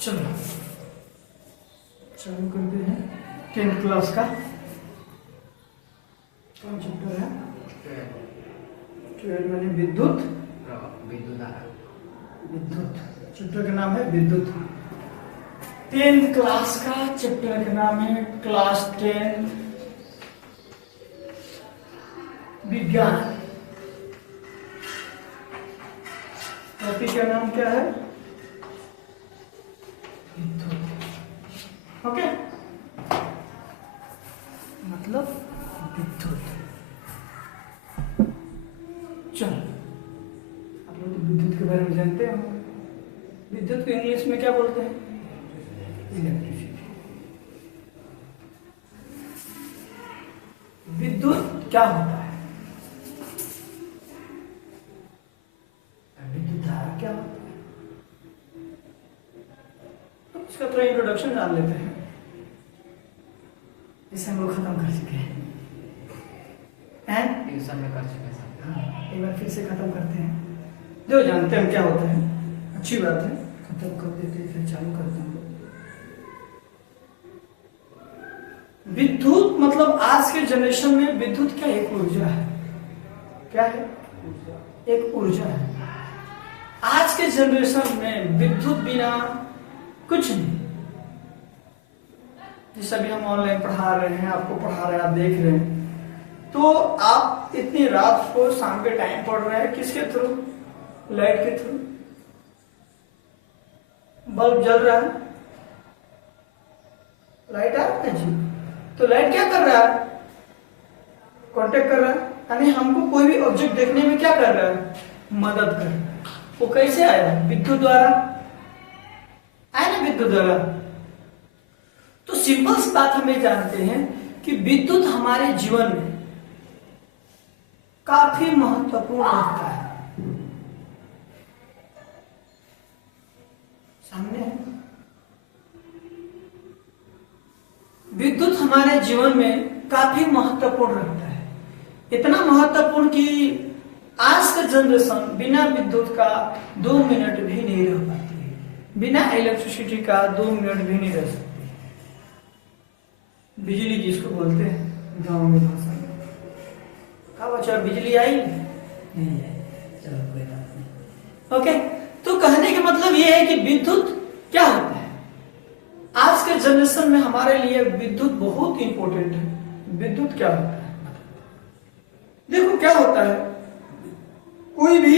चलो चालू करते हैं 10th क्लास का। कौन चैप्टर है? 12 मैंने विद्युत विद्युत चैप्टर का नाम है विद्युत। 10th क्लास का चैप्टर का नाम है क्लास 10 विज्ञान। टॉपिक का नाम क्या है? विद्युत। ओके, मतलब विद्युत। चलो, आप लोग तो विद्युत के बारे में जानते हो। विद्युत को इंग्लिश में क्या बोलते हैं? इलेक्ट्रिसिटी। विद्युत क्या होता है? विद्युत धारा क्या होता है? तो इसका थोड़ा इंट्रोडक्शन जान लेते हैं। इसे हम लोग खत्म कर चुके हैं। ट्यूशन में कर चुके हैं। हाँ, एक बार फिर से खत्म करते हैं। जो जानते हैं क्या होता है, अच्छी बात है, खत्म कर देते हैं, फिर चालू करते हैं। विद्युत मतलब आज के जनरेशन में विद्युत क्या एक ऊर्जा है। क्या है? एक ऊर्जा है। आज के जनरेशन में विद्युत बिना कुछ नहीं। जैसे अभी हम ऑनलाइन पढ़ा रहे हैं, आपको पढ़ा रहे हैं, आप देख रहे हैं, तो आप इतनी रात को शाम के टाइम पढ़ रहे हैं किसके थ्रू? लाइट के थ्रू। बल्ब जल रहा है, लाइट आ रहा है जी, तो लाइट क्या कर रहा है? कांटेक्ट कर रहा है, यानी हमको कोई भी ऑब्जेक्ट देखने में क्या कर रहा है? मदद कर रहा है। वो कैसे आया? विद्युत द्वारा आया ना, विद्युत द्वारा। तो सिंपल सी बात हम ये जानते हैं कि विद्युत हमारे जीवन में काफी महत्वपूर्ण रखता है। सामने है। विद्युत हमारे जीवन में काफी महत्वपूर्ण रखता है। इतना महत्वपूर्ण कि आज का जनरेशन बिना विद्युत का 2 मिनट भी नहीं रह पाती है। बिना इलेक्ट्रिसिटी का 2 मिनट भी नहीं रह सकती। बिजली जिसको बोलते हैं गांव में भाषा में। कहा बच्चा बिजली आई? नहीं आई। चलो कोई बात नहीं। ओके, तो कहने का मतलब यह है कि विद्युत क्या होता है। आज के जनरेशन में हमारे लिए विद्युत बहुत इंपॉर्टेंट है। विद्युत क्या होता है? देखो क्या होता है, कोई भी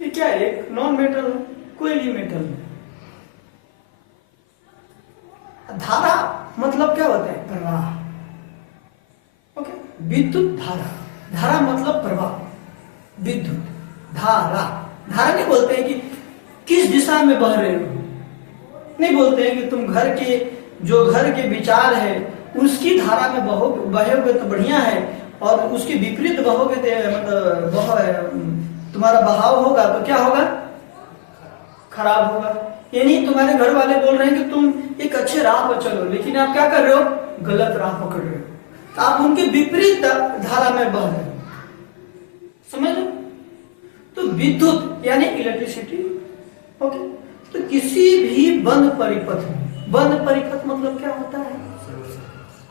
ये क्या है? एक नॉन मेटल, कोई भी मेटल। धारा मतलब क्या होता है? प्रवाह। ओके, विद्युत धारा। धारा मतलब प्रवाह। विद्युत धारा। धारा नहीं बोलते हैं कि किस दिशा में बह रहे हो, नहीं बोलते हैं कि तुम घर के विचार है उसकी धारा में बहोगे तो बढ़िया है, और उसके विपरीत बहोगे तो मतलब तुम्हारा बहाव होगा तो क्या होगा? खराब होगा। ये नहीं, तुम्हारे घर वाले बोल रहे हैं कि तुम एक अच्छे राह पर चलो, लेकिन आप क्या कर रहे हो? गलत राह पकड़ रहे हो। तो आप उनके विपरीत धारा में बह रहे हो। समझ लो। तो विद्युत यानी इलेक्ट्रिसिटी। ओके, तो किसी भी बंद परिपथ में, बंद परिपथ मतलब क्या होता है?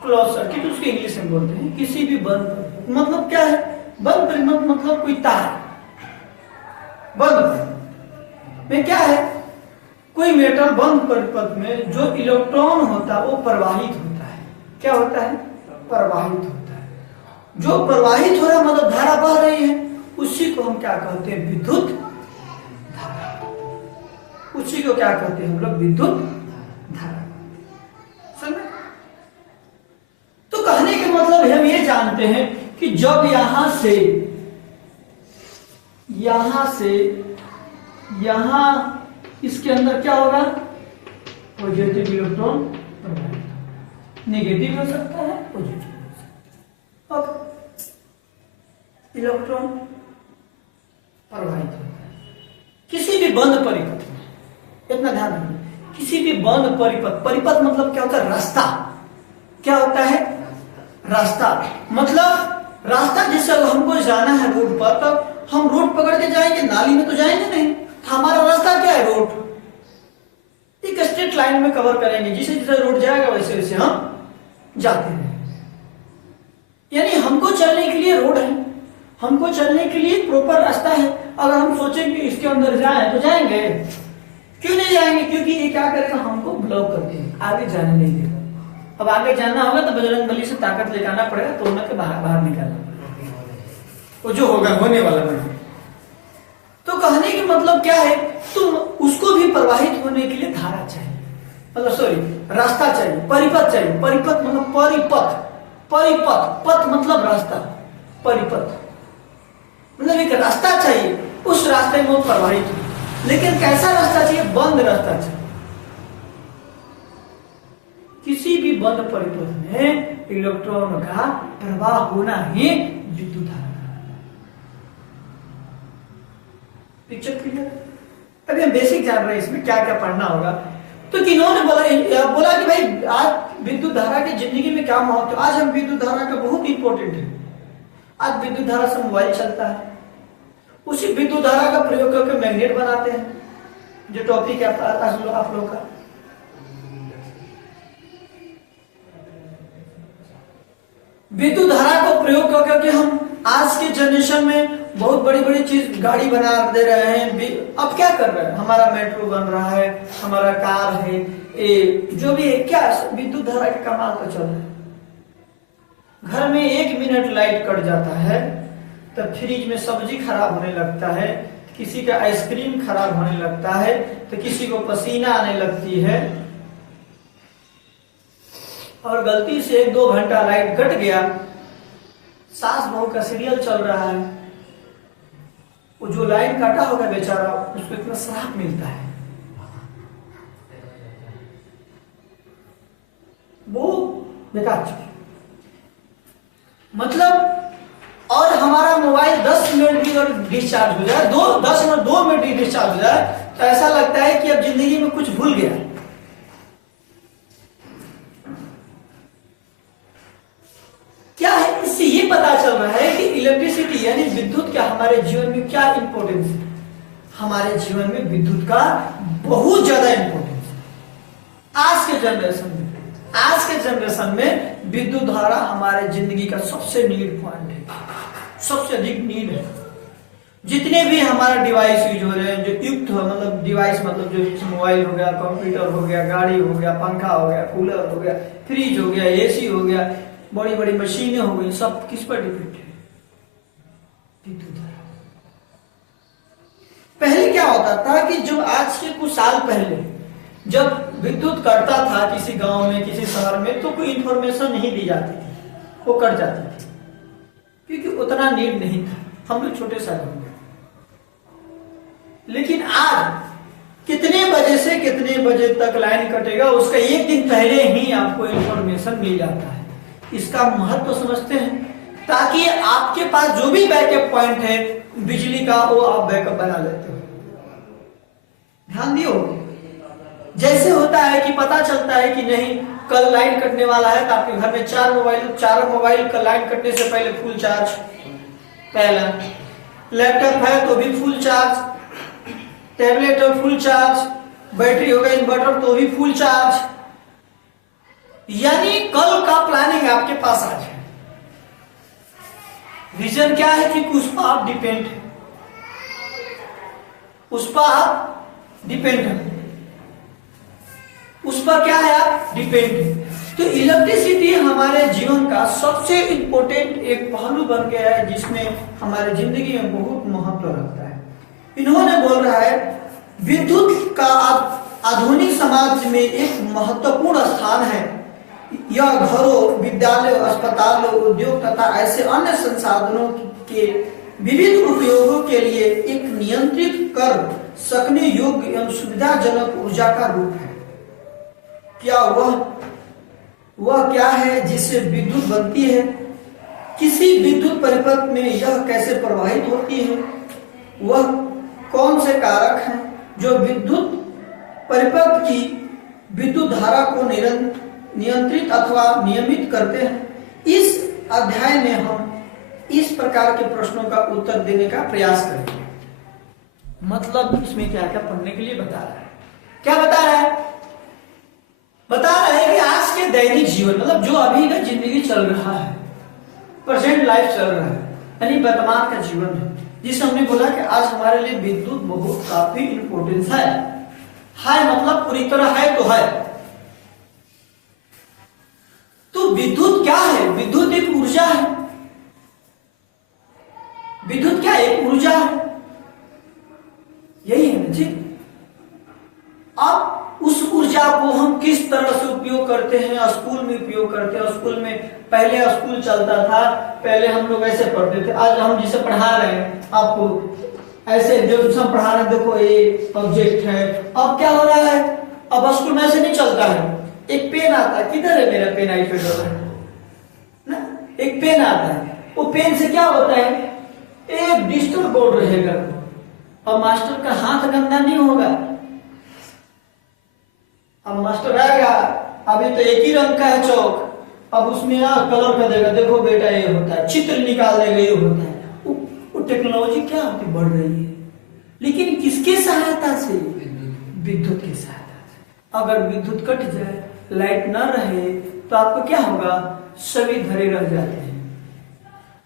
क्लोज सर्किट, उसके इंग्लिश में बोलते हैं। किसी भी बंद मतलब क्या है? बंद परिपथ मतलब कोई तार बंद में क्या है? कोई मेटल बंद परिपथ में जो इलेक्ट्रॉन होता है वो प्रवाहित होता है। क्या होता है? प्रवाहित होता है। जो प्रवाहित हो रहा है मतलब धारा बह रही है, उसी को हम क्या कहते हैं? विद्युत धारा। उसी को क्या कहते हैं हम लोग? विद्युत धारा। समझ? तो कहने के मतलब हम ये जानते हैं कि जब यहां से यहां इसके अंदर क्या होगा? पॉजिटिव इलेक्ट्रॉन प्रवाहित होगा। नेगेटिव हो सकता है, पॉजिटिव हो सकता है। ओके, इलेक्ट्रॉन प्रवाहित होता है किसी भी बंद परिपथ में। इतना ध्यान रखिए, किसी भी बंद परिपथ। परिपथ मतलब क्या होता है? रास्ता। क्या होता है? रास्ता मतलब रास्ता। जैसे अगर हमको जाना है रोड पर, तो हम रोड पकड़ के जाएंगे, नाली में तो जाएंगे नहीं। हमारा रास्ता क्या है? रोड। एक स्ट्रेट लाइन में कवर करेंगे, जिसे जिसे रोड जाएगा वैसे वैसे हम जाते हैं। यानी हमको चलने के लिए रोड है, हमको चलने के लिए प्रॉपर रास्ता है। अगर हम सोचें कि इसके अंदर जाएं तो जाएंगे? क्यों नहीं जाएंगे? क्योंकि ये क्या करेगा, हमको ब्लॉक कर देगा, आगे जाने नहीं देगा। अब आगे जाना होगा तो बजरंगबली से ताकत लेकर आना पड़ेगा, तोड़ना के बाहर बाहर निकालना, वो जो होगा होने वाला नहीं। तो कहने की मतलब क्या है, तुम उसको भी प्रवाहित होने के लिए धारा चाहिए, मतलब सॉरी रास्ता चाहिए, परिपथ चाहिए। परिपथ मतलब परिपथ, परिपथ, पथ मतलब रास्ता, परिपथ मतलब एक रास्ता चाहिए, उस रास्ते में वो प्रवाहित हो। लेकिन कैसा रास्ता चाहिए? बंद रास्ता चाहिए। किसी भी बंद परिपथ में इलेक्ट्रॉन का प्रवाह होना ही विद्युत धारा। Picture clear? अभी हम बेसिक जान रहे हैं, इसमें क्या क्या पढ़ना होगा। तो किन्होंने बोला कि भाई आज विद्युत धारा की जिंदगी में क्या महत्व। आज हम विद्युत धारा का बहुत इंपॉर्टेंट है। आज विद्युत धारा से मोबाइल चलता है, उसी विद्युत धारा का प्रयोग करके मैग्नेट बनाते हैं, जो टॉपिक है आप लोग का। विद्युत धारा को प्रयोग करके हम आज के जनरेशन में बहुत बड़ी बड़ी चीज गाड़ी बना दे रहे हैं। अब क्या कर रहे हैं, हमारा मेट्रो बन रहा है, हमारा कार है, जो भी है, क्या विद्युत धारा के कमाल पर चल रहा है। घर में 1 मिनट लाइट कट जाता है तो फ्रिज में सब्जी खराब होने लगता है, किसी का आइसक्रीम खराब होने लगता है, तो किसी को पसीना आने लगती है। और गलती से 1-2 घंटा लाइट कट गया, सास बहू का सीरियल चल रहा है, वो जो लाइन काटा होगा बेचारा, उसको इतना श्राप मिलता है, वो बेकार। मतलब और हमारा मोबाइल 10 मिनट भी अगर डिस्चार्ज हो जाए, 2 मिनट भी डिस्चार्ज हो जाए, तो ऐसा लगता है कि अब जिंदगी में कुछ भूल गया। क्या है, इससे ये पता चल रहा है कि इलेक्ट्रिसिटी यानी विद्युत का हमारे जीवन में क्या इंपॉर्टेंस है। हमारे जीवन में विद्युत का बहुत ज्यादा इंपॉर्टेंस है। आज के जनरेशन में विद्युत धारा हमारे जिंदगी का सबसे नीड पॉइंट है, सबसे अधिक नीड है। जितने भी हमारा डिवाइस यूज हो रहे हैं, जो युक्त हो, मतलब डिवाइस मतलब जो मोबाइल हो गया, कंप्यूटर हो गया, गाड़ी हो गया, पंखा हो गया, कूलर हो गया, फ्रिज हो गया, एसी हो गया, बड़ी बड़ी मशीनें हो गई, सब किस पर डिपेंड है? विद्युत धारा। पहले क्या होता था कि जो आज से कुछ साल पहले जब विद्युत कटता था किसी गांव में, किसी शहर में, तो कोई इंफॉर्मेशन नहीं दी जाती थी, वो कट जाती थी, क्योंकि उतना नीड नहीं था, हम लोग छोटे शहर में। लेकिन आज कितने बजे से कितने बजे तक लाइन कटेगा, उसका 1 दिन पहले ही आपको इंफॉर्मेशन मिल जाता है। इसका महत्व समझते हैं, ताकि आपके पास जो भी बैकअप पॉइंट है बिजली का, वो आप बैकअप बना लेते हो। ध्यान दियो, जैसे होता है कि पता चलता है कि नहीं कल लाइन कटने वाला है, तो आपके घर में 4 मोबाइल का लाइन कटने से पहले फुल चार्ज, पहला लैपटॉप है तो भी फुल चार्ज, टैबलेट और फुल चार्ज, बैटरी होगा इन्वर्टर तो भी फुल चार्ज। यानी कल का प्लानिंग आपके पास आज है। रीजन क्या है कि उस पर आप डिपेंड है, उस पर आप डिपेंड है, उस पर क्या है आप डिपेंड है। तो इलेक्ट्रिसिटी हमारे जीवन का सबसे इंपॉर्टेंट एक पहलू बन गया है, जिसमें हमारे जिंदगी में बहुत महत्व रखता है। इन्होंने बोल रहा है विद्युत का आधुनिक समाज में एक महत्वपूर्ण स्थान है। यह घरों, विद्यालयों, अस्पतालों, उद्योग तथा ऐसे अन्य संसाधनों के विविध उपयोगों के लिए एक नियंत्रित कर सकने योग्य एवं सुविधाजनक ऊर्जा का रूप है। क्या वह क्या है जिससे विद्युत बनती है? किसी विद्युत परिपथ में यह कैसे प्रवाहित होती है? वह कौन से कारक हैं जो विद्युत परिपथ की विद्युत धारा को नियंत्रित अथवा नियमित करते हैं? इस अध्याय में हम इस प्रकार के प्रश्नों का उत्तर देने का प्रयास करेंगे। मतलब इसमें क्या क्या पढ़ने के लिए बता रहा है, क्या बता रहा है बता रहा है कि आज के दैनिक जीवन मतलब जो अभी का जिंदगी चल रहा है, प्रेजेंट लाइफ चल रहा है, यानी वर्तमान का जीवन है, जिसे हमने बोला कि आज हमारे लिए विद्युत बहुत काफी इंपॉर्टेंस है। मतलब पूरी तरह है तो है। तो विद्युत क्या है? विद्युत एक ऊर्जा है। विद्युत क्या? एक ऊर्जा है। यही है ना जी। अब उस ऊर्जा को हम किस तरह से उपयोग करते हैं? स्कूल में उपयोग करते हैं। स्कूल में पहले स्कूल चलता था, पहले हम लोग ऐसे पढ़ते थे। आज हम जिसे पढ़ा रहे हैं आपको ऐसे जो सब पढ़ा रहे हैं, देखो ये ऑब्जेक्ट है। अब क्या हो रहा है? अब स्कूल में ऐसे नहीं चलता है। एक पेन आता है, किधर है मेरा पेन? आई पे ना, एक पेन आता है। वो पेन से क्या होता है? एक डिजिटल बोर्ड रहेगा और मास्टर का हाथ गंदा नहीं होगा। अब मास्टर आएगा, अभी तो एक ही रंग का है चौक, अब उसमें कलर कर देगा, देखो बेटा ये होता है, चित्र निकाल देगा, ये होता है। वो टेक्नोलॉजी क्या होती बढ़ रही है, लेकिन किसके सहायता से? विद्युत की सहायता से। अगर विद्युत कट जाए, लाइट न रहे, तो आपको क्या होगा? सभी धरे रह जाते हैं।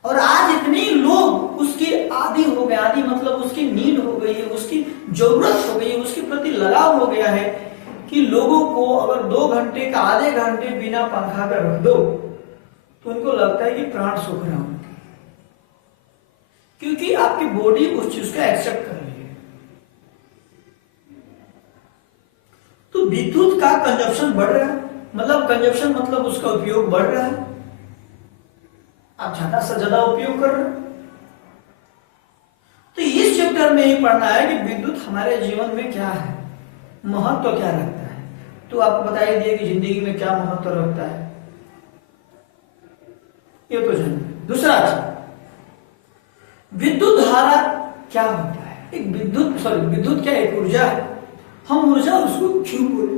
और आज इतने लोग उसके आदी हो गए, आदि मतलब उसकी नीड हो गई है, उसकी जरूरत हो गई है, उसके प्रति लगाव हो गया है कि लोगों को अगर 2 घंटे का, आधे घंटे बिना पंखा का रख दो तो उनको लगता है कि प्राण सूख रहा हूं, क्योंकि आपकी बॉडी उस चीज को एक्सेप्ट कर रही है। तो विद्युत का कंजप्शन बढ़ रहा है, मतलब कंजप्शन मतलब उसका उपयोग बढ़ रहा है। आप ज्यादा से ज्यादा उपयोग कर रहे हैं। तो इस चैप्टर में ही पढ़ना है कि विद्युत हमारे जीवन में क्या है, महत्व क्या रखता है। तो आपको बता ही दिया कि जिंदगी में क्या महत्व रखता है, ये तो जानिए। दूसरा, विद्युत धारा क्या होता है? एक विद्युत क्या? एक ऊर्जा है। हम ऊर्जा उसको क्यों बोले?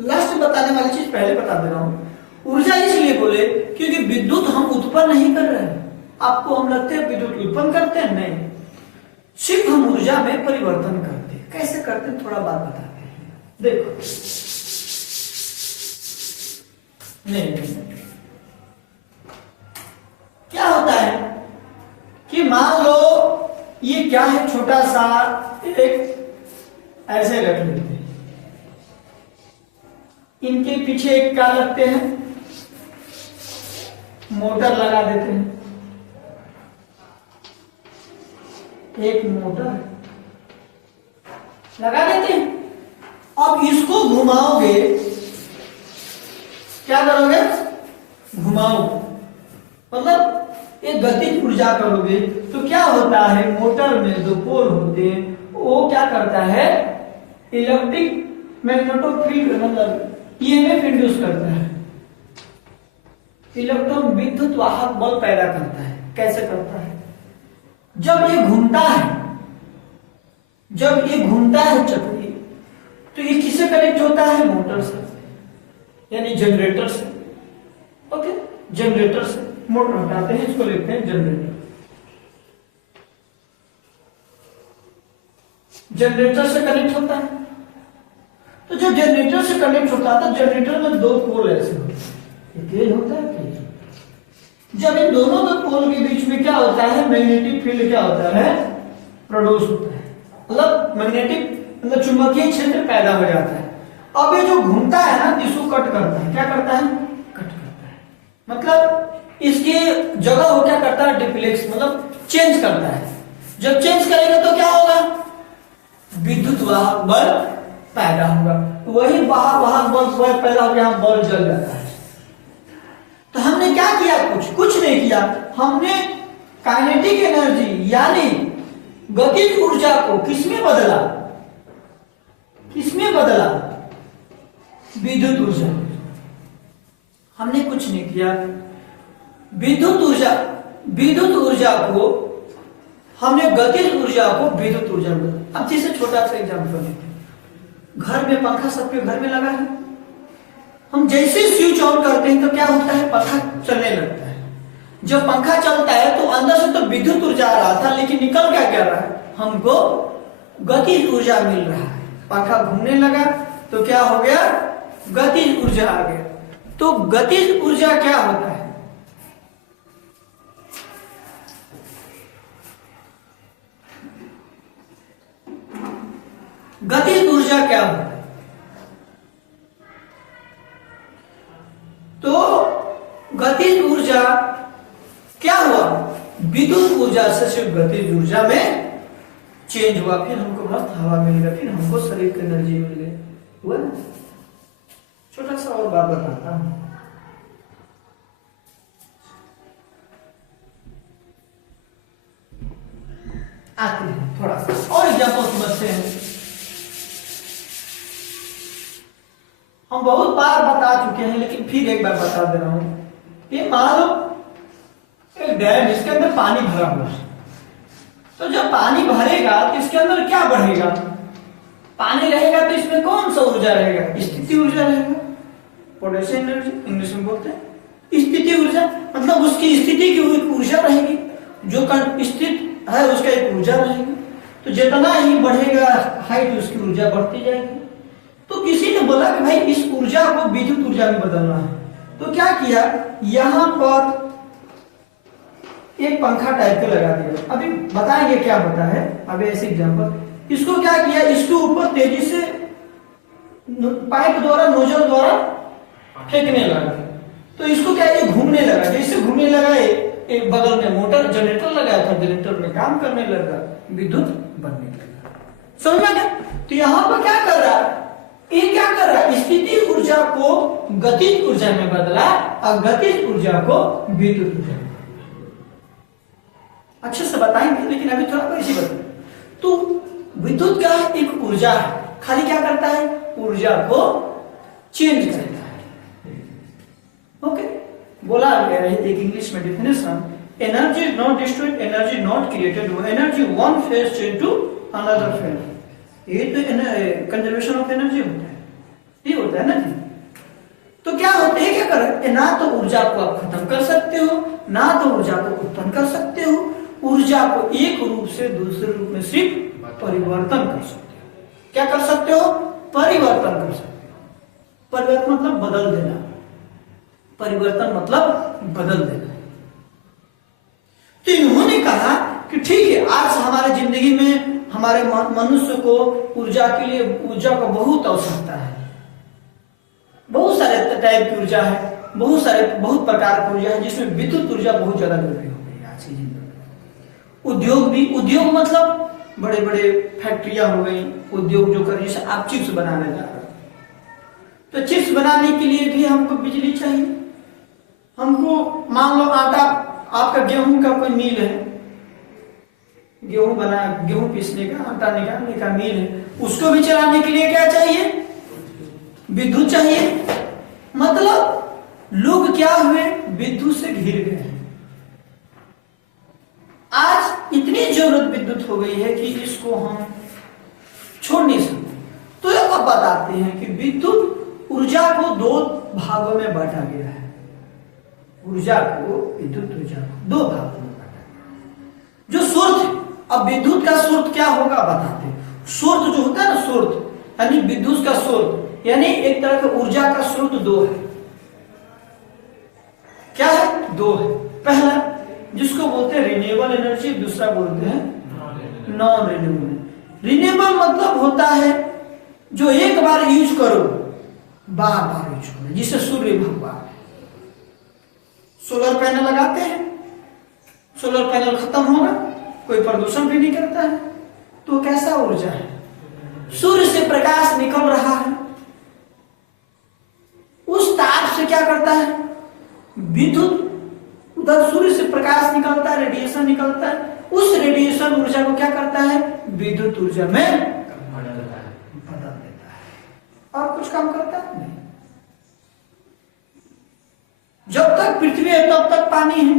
लास्ट में बताने वाली चीज पहले बता दे रहा हूं। ऊर्जा इसलिए बोले क्योंकि विद्युत हम उत्पन्न नहीं कर रहे हैं। आपको हम लगते हैं विद्युत उत्पन्न करते हैं? नहीं, सिर्फ हम ऊर्जा में परिवर्तन करते हैं। कैसे करते हैं थोड़ा बात बताते हैं। देखो, नहीं, क्या होता है कि मान लो ये क्या है, छोटा सा एक ऐसे रख लेते हैं, इनके पीछे एक क्या लगते हैं? मोटर लगा देते हैं। एक मोटर लगा देते हैं। अब इसको घुमाओगे, क्या करोगे? घुमाओ, मतलब एक गतिज ऊर्जा करोगे तो क्या होता है? मोटर में जो पोल होते हैं वो क्या करता है? इलेक्ट्रिक मैग्नेटोफील्ड मतलब ईएमएफ इंड्यूस करता है। इलेक्ट्रॉन विद्युत वाहक बल पैदा करता है। कैसे करता है? जब ये घूमता है चक्री, तो ये किससे कनेक्ट होता है? मोटर से, यानी जनरेटर से। ओके, जनरेटर से मोटर हटाते हैं, इसको लिखते हैं जनरेटर। जनरेटर से कनेक्ट होता है। तो जब जनरेटर से कनेक्ट होता है तो जनरेटर में 2 पोल ऐसे होते हैं, तेज होता है, तेज। जब इन दोनों के पोल के बीच में क्या होता है? मैग्नेटिक फील्ड क्या होता है? प्रोड्यूस होता है, मतलब मैग्नेटिक मतलब चुंबकीय क्षेत्र पैदा हो जाता है। अब ये जो घूमता है ना, इसको कट करता है। क्या करता है? कट करता है, मतलब इसकी जगह वो क्या करता है? डिफ्लेक्स मतलब चेंज करता है। जब चेंज करेगा तो क्या होगा? विद्युत वाहक बल पैदा होगा। वही वाहक बल पैदा हो गया, बल्ब जल जाता है। तो हमने क्या किया? कुछ नहीं किया। हमने काइनेटिक एनर्जी यानी गतिज ऊर्जा को किसमें बदला? विद्युत ऊर्जा। हमने कुछ नहीं किया। विद्युत ऊर्जा को हमने गतिज ऊर्जा को विद्युत ऊर्जा बदला। अब जैसे छोटा सा एग्जाम्पल लेते हैं, घर में पंखा सबके घर में लगा है। हम जैसे स्विच ऑन करते हैं तो क्या होता है? पंखा चलने लगता है। जब पंखा चलता है तो अंदर से तो विद्युत ऊर्जा आ रहा था, लेकिन निकल क्या रहा है? हमको गतिज ऊर्जा मिल रहा है। पंखा घूमने लगा तो क्या हो गया? गतिज ऊर्जा आ गया। तो गतिज ऊर्जा क्या होता है? गतिज ऊर्जा क्या होता है? तो गतिज ऊर्जा क्या हुआ? विद्युत ऊर्जा से सिर्फ गतिज ऊर्जा में चेंज हुआ, फिर हमको मस्त हवा मिल गया, फिर हमको शरीर की एनर्जी मिल गई। हुआ ना? छोटा सा और बात बताता हूं। आते हैं थोड़ा सा और एग्जाम्पल समझते हैं। हम बहुत बार बता चुके हैं, लेकिन फिर एक बार बता दे रहा हूं। ये मान लो एक डैम, इसके अंदर पानी भरा हुआ है। तो जब पानी भरेगा तो इसके अंदर क्या बढ़ेगा? पानी रहेगा तो इसमें कौन सा ऊर्जा रहेगा? स्थिति ऊर्जा रहेगा, पोटेंशियल एनर्जी इंग्लिश में बोलते हैं। स्थिति ऊर्जा मतलब उसकी स्थिति की ऊर्जा रहेगी, जो स्थित है उसका एक ऊर्जा रहेगी। तो जितना ही बढ़ेगा हाइट, उसकी ऊर्जा बढ़ती जाएगी। तो किसी ने बोला कि भाई इस ऊर्जा को विद्युत ऊर्जा में बदलना है, तो क्या किया, यहां पर एक पंखा टाइप का लगा दिया। अभी बताएंगे क्या होता है। अभी ऐसे एग्जांपल, इसको क्या किया, इसके ऊपर तेजी से पाइप द्वारा, नोजल द्वारा फेंकने लगा। तो इसको क्या, ये घूमने लगा। जैसे घूमने लगा, एक बगल में मोटर जनरेटर लगाया था, जनरेटर में काम करने लगा, विद्युत बनने लगा। समझ में क्या? तो यहां पर क्या कर रहा है, ये क्या कर रहा है, स्थिति ऊर्जा को गतिज ऊर्जा में बदला और गतिज ऊर्जा को विद्युत ऊर्जा में। अच्छे से बताएंगे, लेकिन अभी थोड़ा वैसे बताएं। तो विद्युत क्या है, एक ऊर्जा है, खाली क्या करता है, ऊर्जा को चेंज करता है। ओके, बोला गया है एक इंग्लिश में definition, energy is not destroyed, energy not created, energy one phase change to another phase. ये तो कंजर्वेशन ऑफ एनर्जी होता है, ये होता है ना जी। तो क्या होता है, क्या कर, ना तो ऊर्जा को आप खत्म कर सकते हो, ना तो ऊर्जा को उत्पन्न कर सकते हो। ऊर्जा को एक रूप से दूसरे रूप में सिर्फ परिवर्तन कर सकते हो। क्या कर सकते हो, परिवर्तन कर सकते हो। परिवर्तन मतलब बदल देना, परिवर्तन मतलब बदल देना। तो इन्होंने कहा कि ठीक है, आज हमारे जिंदगी में हमारे मनुष्य को ऊर्जा के लिए, ऊर्जा का बहुत आवश्यकता है। बहुत सारे टाइप की ऊर्जा है, बहुत प्रकार की ऊर्जा है, जिसमें विद्युत ऊर्जा बहुत ज्यादा जरूरी हो गई है आज की जिंदगी में। उद्योग भी, उद्योग मतलब बड़े बड़े फैक्ट्रियां हो गई, उद्योग जो कर, जैसे आप चिप्स बनाने जा रहे हो, तो चिप्स बनाने के लिए भी हमको बिजली चाहिए। हमको मान लो आटा, आपका गेहूं का कोई मिल है, गेहूं पीसने का, आटा निकालने का मिल है, उसको भी चलाने के लिए क्या चाहिए, विद्युत चाहिए। मतलब लोग क्या हुए, विद्युत से घिर गए हैं। आज इतनी जरूरत विद्युत हो गई है कि इसको हम छोड़ नहीं सकते। तो अब बताते हैं कि विद्युत ऊर्जा को दो भागों में बांटा गया है। ऊर्जा को, विद्युत ऊर्जा को दो भागों में बांटा गया। जो स्रोत है, अब विद्युत का स्रोत क्या होगा बताते हैं। स्रोत जो होता है ना, स्रोत यानी विद्युत का स्रोत, यानी एक तरह का ऊर्जा का स्रोत दो है। क्या है, दो है। पहला जिसको बोलते हैं रिन्यूएबल एनर्जी, दूसरा बोलते हैं नॉन रिन्यूएबल। रिन्यूएबल मतलब होता है जो एक बार यूज करो बार बार यूज करो, जिसे सूर्य भगवान, सोलर पैनल लगाते हैं, सोलर पैनल खत्म होगा, कोई प्रदूषण भी नहीं करता है, तो कैसा ऊर्जा है, सूर्य से प्रकाश निकल रहा है, उस ताप से क्या करता है, विद्युत, उधर सूर्य से प्रकाश निकलता है, रेडिएशन निकलता है, उस रेडिएशन ऊर्जा को क्या करता है, विद्युत ऊर्जा में बदल देता है। और कुछ काम करता है नहीं। जब तक पृथ्वी है तब तक पानी है,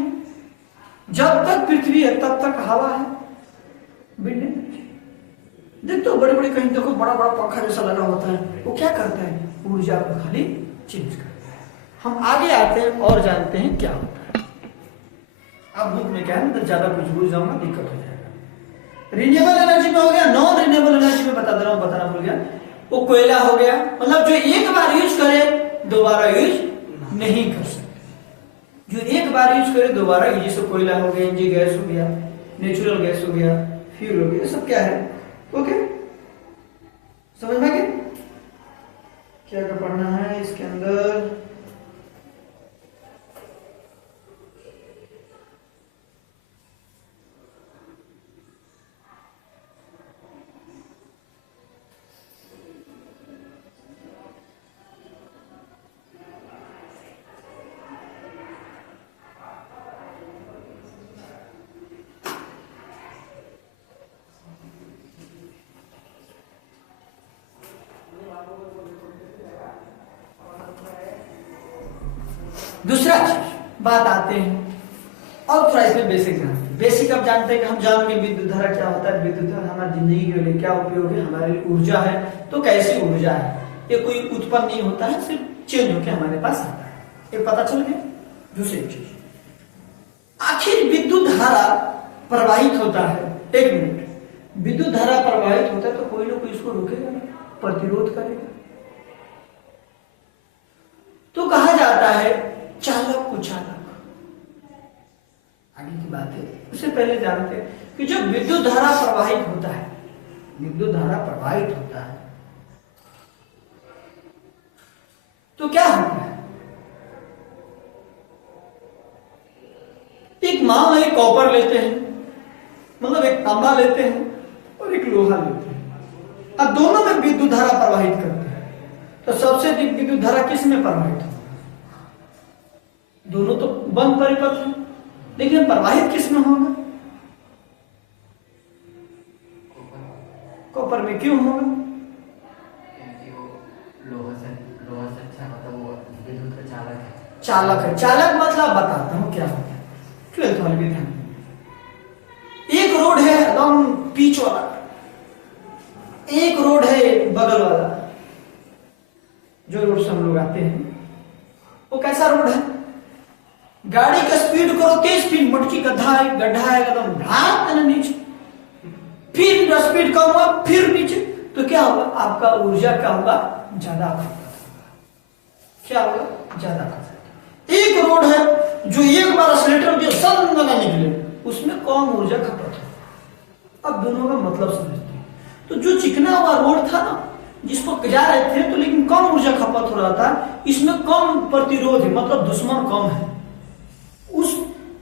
जब तक पृथ्वी है तब तक हवा है। देखो बड़े बड़े, कहीं देखो बड़ा बड़ा पंखा जैसा लगा होता है, वो क्या करता है, ऊर्जा को खाली चेंज करता है। हम आगे आते हैं और जानते हैं क्या होता है। अब बुक में क्या है, तो ज्यादा कुछ भूल जाऊंगा, दिक्कत हो जाएगा। रिन्यूएबल एनर्जी में हो गया, नॉन रिन्यूएबल एनर्जी में बता दे रहा हूं, बताना भूल गया। वो कोयला हो गया, मतलब जो एक बार यूज करे दोबारा यूज नहीं कर सकते। जो एक बार यूज करे दोबारा, जैसे कोयला हो गया, एनजी गैस हो गया, नेचुरल गैस हो गया, फ्यूल हो गया, सब क्या है? ओके, समझ में गए क्या क्या पढ़ना है इसके अंदर? दूसरा चीज बात आते हैं और थोड़ा इसमें बेसिक जानते हैं। बेसिक अब जानते हैं कि हम जानेंगे विद्युत धारा क्या होता है, विद्युत धारा हमारी जिंदगी के लिए क्या उपयोग है, हमारी ऊर्जा है तो कैसी ऊर्जा है, ये कोई उत्पन्न नहीं होता है, सिर्फ चेंज होकर हमारे पास आता है, ये पता चल गया। दूसरी चीज, आखिर विद्युत धारा प्रवाहित होता है, एक मिनट, विद्युत धारा प्रवाहित होता है तो कोई ना कोई इसको रोकेगा, प्रतिरोध करेगा। तो कहा जाता है चालक को चालक। आगे की बात है, उससे पहले जानते हैं कि जब विद्युत धारा प्रवाहित होता है, विद्युत धारा प्रवाहित होता है तो क्या होता है? एक मान लो एक कॉपर लेते हैं, मतलब एक तांबा लेते हैं और एक लोहा लेते हैं, अब दोनों में विद्युत धारा प्रवाहित करते हैं, तो सबसे अधिक विद्युत धारा किस में प्रवाहित होगी? दोनों तो बंद परिपथ है, लेकिन प्रवाहित किस में होगा? कॉपर में। क्यों होगा? लोहा से अच्छा मतलब वो विद्युत का चालक है। चालक है। चालक मतलब बताता हूं क्या होता है, 12th वाले भी ध्यान। एक रोड है एकदम पीच वाला, एक रोड है बगल वाला, जो रोड से हम लोग आते हैं वो कैसा रोड है? गाड़ी का स्पीड करो तेज स्पीड, मटकी गड्ढा है एकदम ढाक देना नीचे, फिर स्पीड कम हुआ फिर नीचे, तो क्या होगा? आपका ऊर्जा क्या होगा? ज्यादा क्या होगा? ज्यादा खपत। एक रोड है जो एक बार एक्सीलरेटर जो सन वाला निकले, उसमें कम ऊर्जा खपत हो। अब दोनों का मतलब समझते हैं। तो जो चिकना हुआ रोड था ना, जिसको जा रहे थे तो लेकिन कम ऊर्जा खपत हो रहा था, इसमें कम प्रतिरोध है, मतलब दुश्मन कम है। उस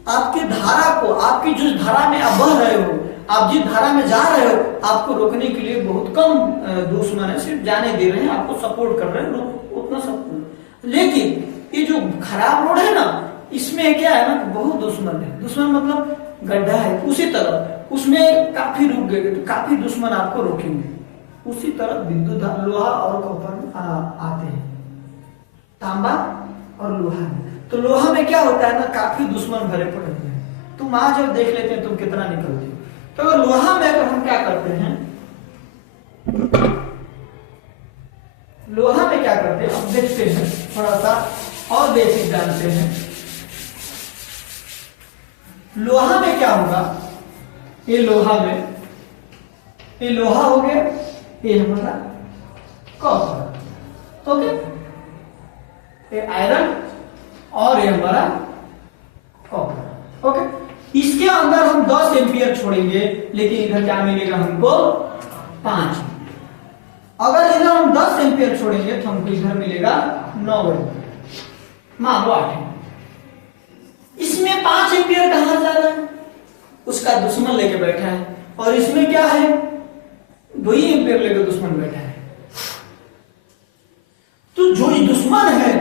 आपके धारा को, आपकी जिस धारा में आप बह रहे हो, आप जिस धारा में जा रहे हो, आपको रोकने के लिए बहुत कम दुश्मन है, सिर्फ जाने दे रहे हैं, आपको सपोर्ट कर रहे हैं, उतना सपोर्ट। लेकिन ये जो खराब रोड है ना, इसमें क्या है ना, बहुत दुश्मन है। दुश्मन मतलब गड्ढा है, उसी तरह उसमें काफी रुक गए तो काफी दुश्मन आपको रोकेंगे। उसी तरह विद्युत लोहा और कॉपर आते हैं, तांबा और लोहा में। तो लोहा में क्या होता है ना, काफी दुश्मन भरे पड़े हुए हैं। तुम आज जब देख लेते हैं तुम कितना निकलते हो। तो अगर लोहा में अगर हम क्या करते हैं, लोहा में क्या करते हैं, अब देखते हैं थोड़ा सा और बेसिक जानते हैं। लोहा में क्या होगा? ये लोहा में, ये लोहा हो गया, ये हमारा कॉपर, ओके, ये आयरन और ये हमारा कॉपर, ओके। इसके अंदर हम 10 एम्पियर छोड़ेंगे, लेकिन इधर क्या मिलेगा हमको? 5। अगर इधर हम 10 एम्पियर छोड़ेंगे तो हमको इधर मिलेगा 9 एम्पियर, मान लो 8। इसमें 5 एम्पियर कहां जा रहा है? उसका दुश्मन लेके बैठा है, और इसमें क्या है? 2 ही एम्पियर लेके दुश्मन बैठा है। तो जो दुश्मन है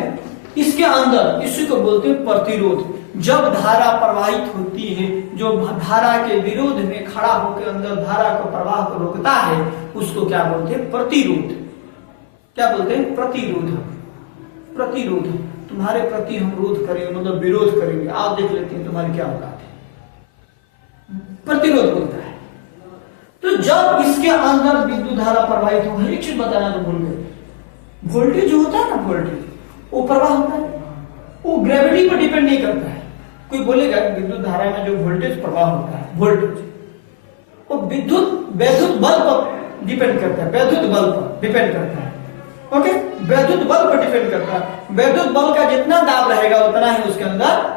इसके अंदर, इसी को बोलते हैं प्रतिरोध। जब धारा प्रवाहित होती है, जो धारा के विरोध में खड़ा होकर अंदर धारा को प्रवाह को रोकता है, उसको क्या बोलते हैं? प्रतिरोध। क्या बोलते हैं? प्रतिरोध। प्रतिरोध, तुम्हारे प्रति हम रोध करेंगे, मतलब विरोध करेंगे, आप देख लेते हैं तुम्हारी क्या औकात है, प्रतिरोध बोलता है। तो जब इसके अंदर विद्युत धारा प्रवाहित हो, एक चीज बताना तो भूल गए, वोल्टेज जो होता है ना, वोल्टेज वो प्रवाह होता है, वो ग्रेविटी पर डिपेंड नहीं करता है। कोई बोलेगा विद्युत धारा में जो वोल्टेज प्रवाह होता है, वोल्टेज वो विद्युत वैद्युत बल पर डिपेंड करता है, वैद्युत बल पर डिपेंड करता है। ओके, वैद्युत बल पर डिपेंड करता है। वैद्युत बल का जितना दाब रहेगा उतना ही उसके अंदर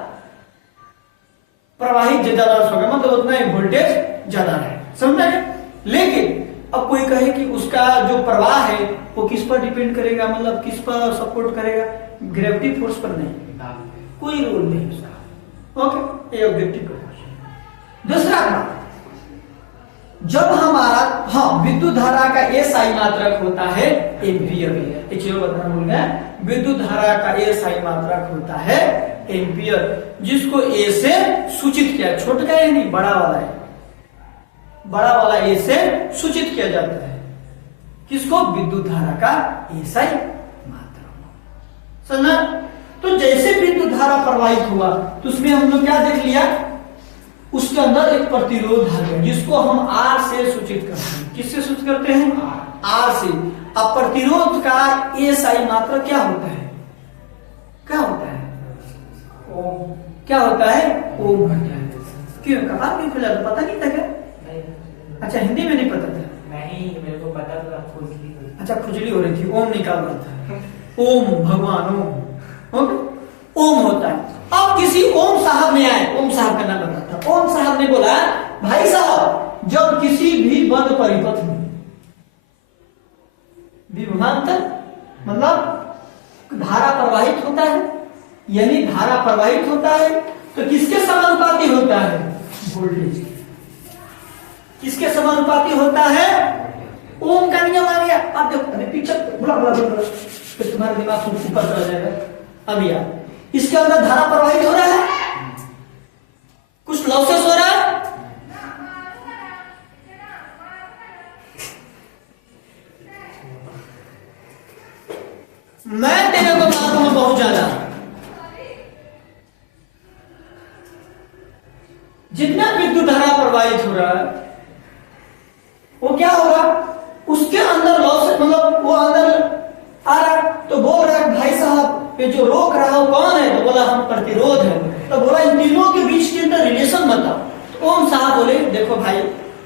प्रवाहित ज्यादा होगा, मतलब उतना ही वोल्टेज ज्यादा रहेगा, समझ गए। लेकिन अब कोई कहे कि उसका जो प्रवाह है वो किस पर डिपेंड करेगा, मतलब किस पर सपोर्ट करेगा, ग्रेविटी फोर्स पर नहीं, कोई रोल नहीं उसका। ओके, ये ऑब्जेक्टिव क्वेश्चन। दूसरा बात, जब हमारा विद्युत धारा का एसआई मात्रक होता है एम्पियर। एक चीज बताना भूल गया, विद्युत धारा का एसआई मात्रक होता है एम्पियर, जिसको ए से सूचित किया, छोटा है नहीं, बड़ा वाला है, बड़ा वाला ए से सूचित किया जाता है। किसको? विद्युत धारा का एसआई मात्रक। समझना? तो जैसे विद्युत धारा प्रवाहित हुआ तो उसमें हम लोग क्या देख लिया, उसके अंदर एक प्रतिरोध आ गया जिसको हम आर से सूचित करते हैं। किससे सूचित करते हैं? आर से। अब प्रतिरोध का एसआई मात्रक क्या होता है? क्या होता है? ओम। क्या होता है? ओम होता है। क्यों कहा नहीं खुला, तो पता नहीं था क्या? अच्छा, हिंदी में नहीं पता था? नहीं, मेरे को पता था, खुजली। अच्छा, खुजली हो रही थी, ओम निकाल रहा था। ओम भगवान ओम, ओके, ओम होता है। अब किसी ओम साहब में आए, ओम साहब का नाम बताता, ओम साहब ने बोला, भाई साहब, जब किसी भी बंद परिपथ में विभवांतर मतलब धारा प्रवाहित होता है, यानी धारा प्रवाहित होता है, तो किसके समानुपाती होता है? वोल्टेज। किसके समानुपाती होता है? ओम का नियम आ गया। आप देखो, अरे पीछे बुला बुला बुला, फिर तुम्हारा दिमाग ऊपर चला जाएगा। अब यार इसके अंदर धारा प्रवाहित हो रहा है, कुछ लॉसेस हो रहा है, मैं तेरे को मारूंगा बहुत ज्यादा। जितना विद्युत धारा प्रवाहित हो रहा है वो क्या होगा, उसके अंदर लॉस, मतलब वो अंदर आ रहा है, तो बोल रहा है भाई साहब ये जो रोक रहा है कौन है? तो बोला हम प्रतिरोध है। तो बोला इन तीनों के बीच के अंदर रिलेशन बताओ। तो ओम साहब बोले देखो भाई,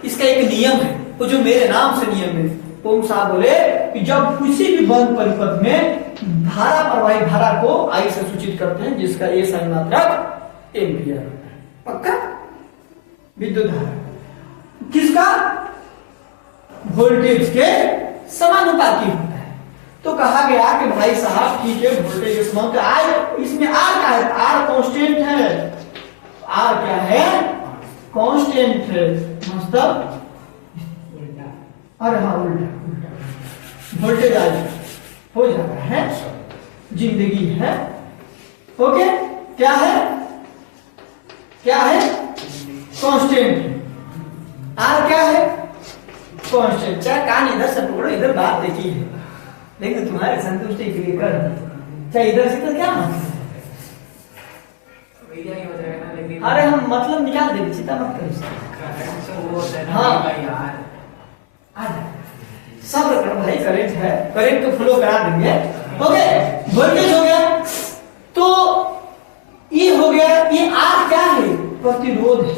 इसका एक नियम है, वो जो मेरे नाम से नियम है। ओम साहब बोले कि जब किसी भी बंद परिपथ में धारा प्रवाहित धारा को आई से सूचित करते हैं, जिसका एसआई मात्रक एम्पियर होता है। पक्का? विद्युत धारा किसका? वोल्टेज के समानुपाती होता है। तो कहा गया कि भाई साहब ठीक है, वोल्टेज के समानुपाती। आर, इसमें आर क्या है? आर कांस्टेंट है। आर क्या है? कांस्टेंट है, मतलब अरे हाँ उल्टा वोल्टेज आज हो जाता है, जिंदगी है। ओके, क्या है? क्या है? कांस्टेंट। आर क्या है? कांस्टेंट। चाहे कान इधर से पकड़ो, इधर बात देखी है, लेकिन तुम्हारे संतुष्टि के लिए कर, चाहे इधर से, तो क्या मतलब? अरे हम मतलब निकाल देंगे, चिंता मत करो। हाँ सब्र करो भाई, करंट है, करंट को फ्लो करा देंगे। ओके, वोल्टेज हो गया, तो ये हो गया। ये आर क्या है? प्रतिरोध है।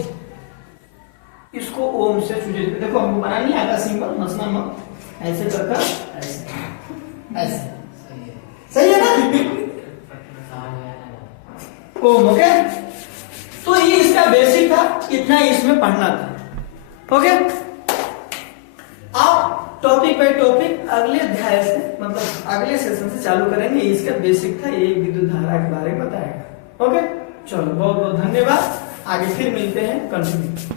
इसको ओम से सूचित, देखो हमको बना नहीं आता सिंबल, मसला मत ऐसे करता, ऐसे सही है ना? ओम। ओके, तो ये इसका बेसिक था, इतना ही इसमें पढ़ना था। ओके, आप टॉपिक बाय टॉपिक अगले अध्याय से, मतलब अगले सेशन से चालू करेंगे। इसका बेसिक था, ये विद्युत धारा के बारे में बताएगा। ओके, चलो बहुत बहुत धन्यवाद, आगे फिर मिलते हैं, कंटिन्यू।